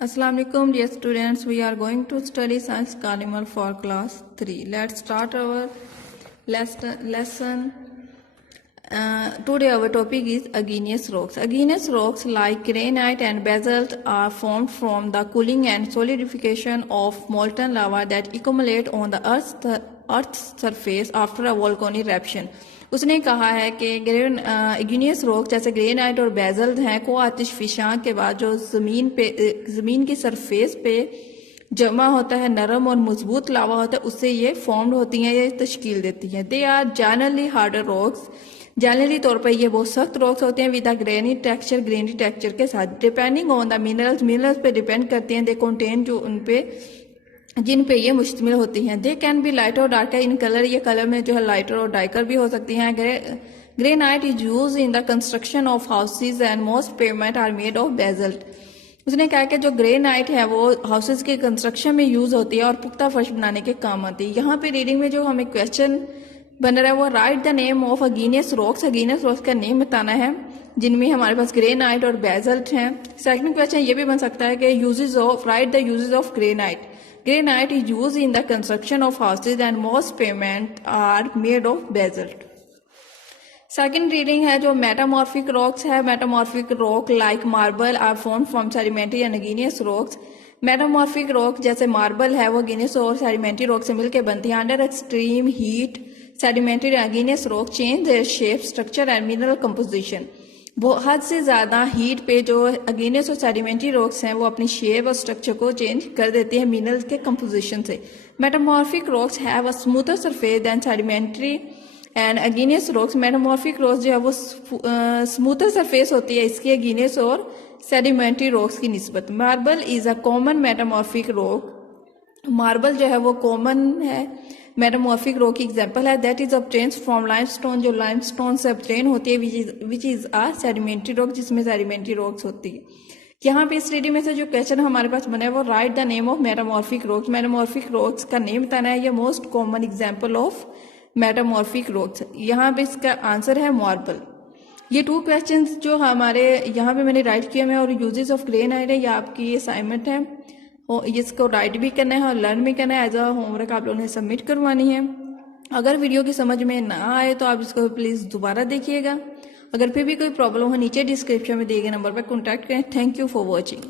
Assalamu alaikum dear students, we are going to study science animal for class 3. Let's start our lesson. Today our topic is igneous rocks. Igneous rocks like granite and basalt are formed from the cooling and solidification of molten lava that accumulate on the earth's surface after a volcanic eruption. उसने कहा है कि igneous rock जैसे granite और बेजल्ट हैं को आतिश फिशां के बाद जो ज़मीन की सरफेस पे जमा होता है, नरम और मजबूत लावा होता है, उससे ये फॉर्म्ड होती हैं, ये तश्कील देती हैं. They are generally harder rocks. Generally तौर पर ये बहुत सख्त रॉक्स होते हैं विद ग्रेनी टेक्सचर के साथ. डिपेंडिंग ऑन द मिनरल्स पे डिपेंड करती हैं. दे कंटेन जो उन पे जिन पे ये मुश्तमिल होती हैं. दे कैन बी लाइटर और डार्कर इन कलर. ये कलर में जो है लाइटर और डार्कर भी हो सकती हैं. Granite is use in the construction of houses and most pavement are made of basalt. उसने कहा कि जो ग्रेनाइट है वो हाउसेज के कंस्ट्रक्शन में यूज होती है और पुख्ता फर्श बनाने के काम आती है. यहाँ पे रीडिंग में जो हमें क्वेश्चन बन रहा है वो write the name of igneous rocks. Igneous rocks का नेम बताना है जिनमें हमारे पास ग्रेनाइट और बेजल्ट हैं. सेकंड क्वेश्चन ये भी बन सकता है कि uses of right the uses of granite. Granite is used in the construction of houses and most pavements are made of basalt. Second reading है जो metamorphic rocks है. Metamorphic rock like marble are formed from sedimentary and igneous rocks. Metamorphic rock जैसे marble है वो igneous और sedimentary rock से मिलकर बनती है. Under extreme heat, sedimentary and igneous rock change their shape, structure and mineral composition. वो हद से ज़्यादा हीट पे जो अगेनियस और सेडिमेंट्री रॉक्स हैं वो अपनी शेप और स्ट्रक्चर को चेंज कर देते हैं मिनरल्स के कंपोजिशन से. Metamorphic rocks have a smoother surface than sedimentary and igneous rocks. Metamorphic rocks जो है वो स्मूथर सरफेस होती है इसकी अगेनियस और सेडिमेंट्री रॉक्स की निस्बत. Marble is a common metamorphic rock. Marble जो है वो कॉमन है मेटामॉर्फिक रॉक की एग्जांपल है. That is obtained from limestone. जो लाइमस्टोन से ऑब्टेन होती है which is a sedimentary rock जिसमें सेडिमेंट्री रॉक्स होती है. यहाँ पे इस रीडिंग में से जो क्वेश्चन हमारे पास बना है वो write the name of metamorphic rocks. Metamorphic rocks का नेम बताना है. ये most common example of metamorphic rocks. यहाँ पे इसका आंसर है मार्बल. ये 2 क्वेश्चन जो हमारे यहाँ पे मैंने राइट किए हैं और यूजेस ऑफ ग्रेनाइट है, ये आपकी असाइनमेंट है. इसको राइट भी करना है और लर्न भी करना है. एज अ होमवर्क आप लोगों ने सबमिट करवानी है. अगर वीडियो की समझ में ना आए तो आप इसको प्लीज़ दोबारा देखिएगा. अगर फिर भी कोई प्रॉब्लम हो नीचे डिस्क्रिप्शन में दिए गए नंबर पर कॉन्टैक्ट करें. Thank you for watching.